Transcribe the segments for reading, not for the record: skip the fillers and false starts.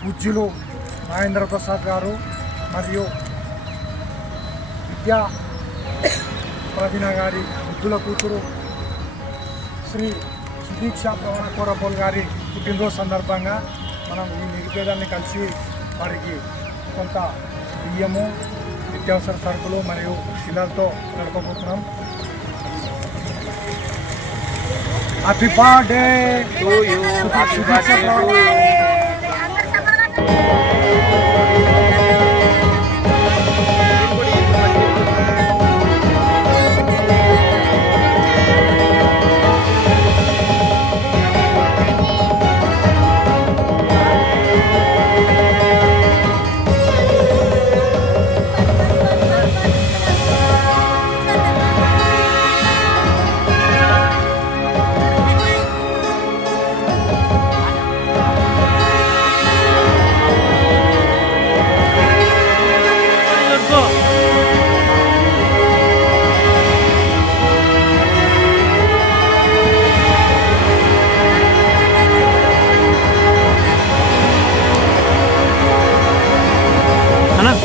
పూజ్యులు నాగేంద్ర ప్రసాద్ గారు మరియు విద్యా ప్రవీణ గారి ముద్దుల కూతురు శ్రీ సుదీక్ష ప్రవణ కోరపోల్ గారి పుట్టినరోజు సందర్భంగా మనం ఈ నిరుపేదల్ని కలిసి వారికి కొంత బియ్యము, నిత్యావసర సరుకులు మరియు పిల్లలతో గడపబోతున్నాం. Happy birthday to you Sudeeksha Pravana.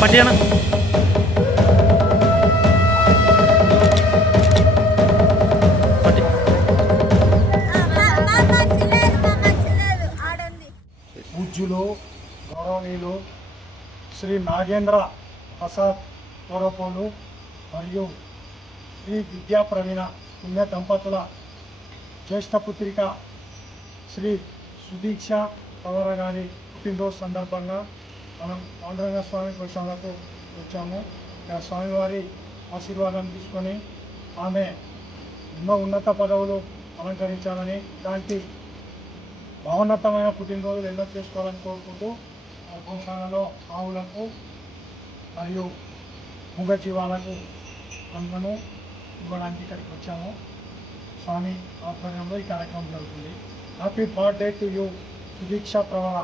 పట్టినా పూజ్యులు గౌరవనీయులు శ్రీ నాగేంద్ర ప్రసాద్ కోరపోలు మరియు శ్రీ విద్యా ప్రవీణ పుణ్య దంపతుల జ్యేష్ఠ పుత్రిక శ్రీ సుదీక్ష పవర గారి పుట్టినరోజు సందర్భంగా మనం పాండురంగ స్వామి దర్శనాలకు వచ్చాము. స్వామివారి ఆశీర్వాదం తీసుకొని ఆమె ఎన్నో ఉన్నత పదవులు అలంకరించాలని, ఇలాంటి మహోన్నతమైన పుట్టినరోజులు ఎన్నో చేసుకోవాలని కోరుకుంటూ గోశాలలో ఆవులకు మరియు మూగజీవాలకు అన్నము ఇవ్వడానికి ఇక్కడికి వచ్చాము. స్వామి ఆధ్వర్యంలో ఈ కార్యక్రమం జరుగుతుంది. Happy birthday to you Sudeeksha Pravana.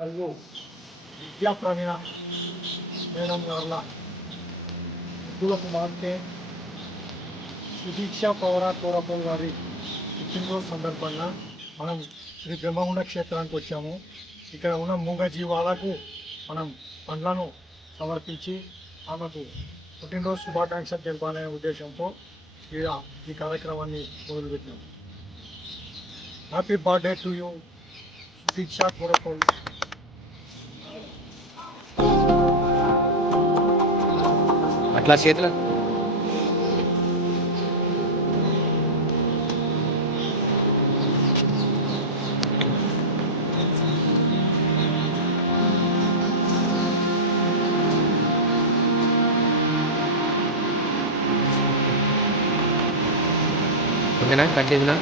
మరియు విద్యా ప్రవీణ మేడం గారుల ముద్దుల కుమార్తె సుదీక్ష పవర కోరపోల్ గారి పుట్టినరోజు సందర్భంగా మనం శ్రీ బ్రహ్మగుండ క్షేత్రానికి వచ్చాము. ఇక్కడ ఉన్న మూగ జీవాలకు మనం పండ్లను సమర్పించి ఆమెకు పుట్టినరోజు శుభాకాంక్షలు తెలపాలనే ఉద్దేశంతో ఈ కార్యక్రమాన్ని మొదలుపెట్టాము. Happy birthday to you Sudeeksha Korapol. అట్లా చేతులు ఓకేనా, కట్ చేసినా.